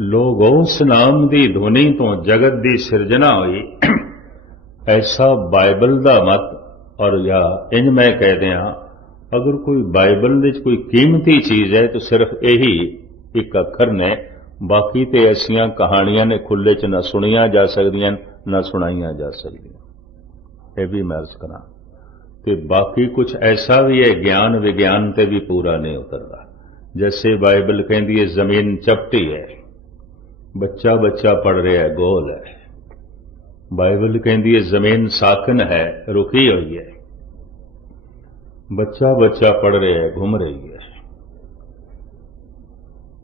ਲੋਗੋਸ ਨਾਮ ਦੀ ਧੁਨੀ ਤੋਂ ਜਗਤ ਦੀ ਸਿਰਜਣਾ ਹੋਈ। ਐਸਾ ਬਾਈਬਲ ਦਾ ਮਤ, ਔਰ ਜਾਂ ਇੰਜ ਮੈਂ ਕਹਿ ਦਿਆਂ, ਅਗਰ ਕੋਈ ਬਾਈਬਲ ਵਿੱਚ ਕੋਈ ਕੀਮਤੀ ਚੀਜ਼ ਹੈ, ਤਾਂ ਸਿਰਫ ਇਹੀ ਇੱਕ ਅੱਖਰ ਨੇ। ਬਾਕੀ ਤੇ ਐਸੀਆਂ ਕਹਾਣੀਆਂ ਨੇ ਖੁੱਲੇ ਚ ਨਾ ਸੁਣੀਆਂ ਜਾ ਸਕਦੀਆਂ, ਨਾ ਸੁਣਾਈਆਂ ਜਾ ਸਕਦੀਆਂ। ਇਹ ਵੀ ਮੈਂ ਅਰਜ਼ ਕਰਾਂ। ਤੇ ਬਾਕੀ ਕੁਝ ਐਸਾ ਵੀ ਹੈ ਗਿਆਨ ਵਿਗਿਆਨ ਤੇ ਵੀ ਪੂਰਾ ਨਹੀਂ ਉਤਰਦਾ। ਜੈਸੇ ਬਾਈਬਲ ਕਹਿੰਦੀ ਹੈ, ਜ਼ਮੀਨ ਚਪਟੀ ਹੈ। ਬੱਚਾ ਬੱਚਾ ਪੜ ਰਿਹਾ, ਗੋਲ ਹੈ। ਬਾਈਬਲ ਕਹਿੰਦੀ ਹੈ, ਜ਼ਮੀਨ ਸਾਕਨ ਹੈ, ਰੁਕੀ ਹੋਈ ਹੈ। ਬੱਚਾ ਬੱਚਾ ਪੜ ਰਿਹਾ ਹੈ ਘੁੰਮ ਰਹੀ ਹੈ।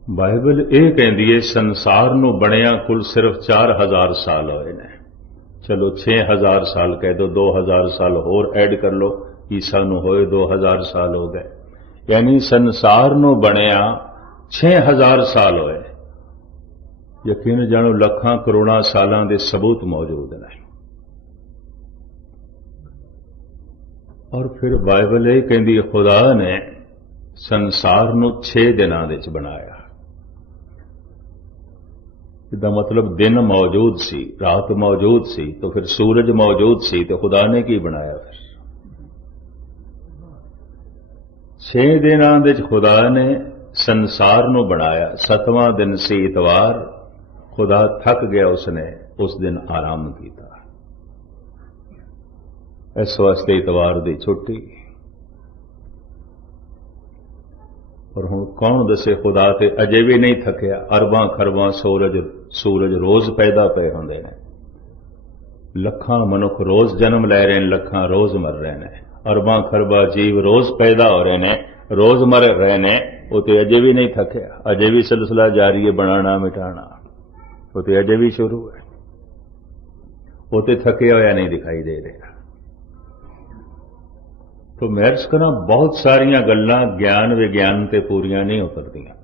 ਬਾਈਬਲ ਇਹ ਕਹਿੰਦੀ ਹੈ, ਸੰਸਾਰ ਨੂੰ ਬਣਿਆ ਕੁੱਲ ਸਿਰਫ 4000 ਸਾਲ ਹੋਏ ਨੇ। ਚਲੋ 6000 ਸਾਲ ਕਹਿ ਦੋ 2000 ਸਾਲ ਹੋਰ ਐਡ ਕਰ ਲਓ, ਈਸਾ ਨੂੰ ਹੋਏ 2000 ਸਾਲ ਹੋ ਗਏ। ਯਾਨੀ ਸੰਸਾਰ ਨੂੰ ਬਣਿਆ 6000 ਸਾਲ ਹੋਏ। ਯਕੀਨ ਜਾਣੋ, ਲੱਖਾਂ ਕਰੋੜਾਂ ਸਾਲਾਂ ਦੇ ਸਬੂਤ ਮੌਜੂਦ ਨੇ। ਔਰ ਫਿਰ ਬਾਈਬਲ ਇਹ ਕਹਿੰਦੀ ਹੈ, ਖੁਦਾ ਨੇ ਸੰਸਾਰ ਨੂੰ 6 ਦਿਨਾਂ ਦੇ ਵਿੱਚ ਬਣਾਇਆ। ਇਹਦਾ ਮਤਲਬ ਦਿਨ ਮੌਜੂਦ ਸੀ, ਰਾਤ ਮੌਜੂਦ ਸੀ, ਤਾਂ ਫਿਰ ਸੂਰਜ ਮੌਜੂਦ ਸੀ, ਤੇ ਖੁਦਾ ਨੇ ਕੀ ਬਣਾਇਆ ਫਿਰ? 6 ਦਿਨਾਂ ਦੇ ਵਿੱਚ ਖੁਦਾ ਨੇ ਸੰਸਾਰ ਨੂੰ ਬਣਾਇਆ। ਸਤਵਾਂ ਦਿਨ ਸੀ ਇਤਵਾਰ ਖੁਦਾ ਥੱਕ ਗਿਆ ਉਸਨੇ, ਉਸ ਦਿਨ ਆਰਾਮ ਕੀਤਾ। ਇਸ ਵਾਸਤੇ ਇਤਵਾਰ ਦੀ ਛੁੱਟੀ। ਪਰ ਹੁਣ ਕੌਣ ਦੱਸੇ ਖੁਦਾ ਤੇ ਅਜੇ ਵੀ ਨਹੀਂ ਥੱਕਿਆ। ਅਰਬਾਂ ਖਰਬਾਂ ਸੂਰਜ ਸੂਰਜ ਰੋਜ਼ ਪੈਦਾ ਪਏ ਹੁੰਦੇ ਨੇ। ਲੱਖਾਂ ਮਨੁੱਖ ਰੋਜ਼ ਜਨਮ ਲੈ ਰਹੇ ਨੇ, ਲੱਖਾਂ ਰੋਜ਼ ਮਰ ਰਹੇ ਨੇ। ਅਰਬਾਂ ਖਰਬਾਂ ਜੀਵ ਰੋਜ਼ ਪੈਦਾ ਹੋ ਰਹੇ ਨੇ, ਰੋਜ਼ ਮਰ ਰਹੇ ਨੇ, ਉਹ ਤੇ ਅਜੇ ਵੀ ਨਹੀਂ ਥੱਕਿਆ। ਅਜੇ ਵੀ ਸਿਲਸਿਲਾ ਜਾਰੀ ਹੈ ਬਣਾਣਾ ਮਿਟਾਣਾ ਉਹ ਤੇ ਅਜੇ ਵੀ ਸ਼ੁਰੂ ਹੈ। ਉਹ ਤੇ ਥੱਕਿਆ ਹੋਇਆ ਨਹੀਂ ਦਿਖਾਈ ਦੇ ਰਿਹਾ। ਤੋ ਮੈਂ ਅਰਜ਼ ਕਰਾਂ ਬਹੁਤ ਸਾਰੀਆਂ ਗੱਲਾਂ ਗਿਆਨ ਵਿਗਿਆਨ ਤੇ ਪੂਰੀਆਂ ਨਹੀਂ ਉਤਰਦੀਆਂ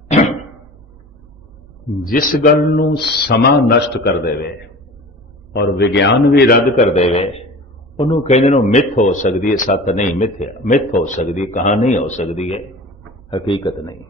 ਜਿਸ ਗੱਲ ਨੂੰ ਸਮਾਂ ਨਸ਼ਟ ਕਰ ਦੇਵੇ ਔਰ ਵਿਗਿਆਨ ਵੀ ਰੱਦ ਕਰ ਦੇਵੇ, ਉਹਨੂੰ ਕਹਿੰਦੇ ਨੂੰ ਮਿੱਥ ਹੋ ਸਕਦੀ ਹੈ, ਸੱਤ ਨਹੀਂ ਮਿੱਥਿਆ, ਮਿੱਥ ਹੋ ਸਕਦੀ ਕਹਾ ਨਹੀਂ ਹੋ ਸਕਦੀ ਹੈ, ਹਕੀਕਤ ਨਹੀਂ।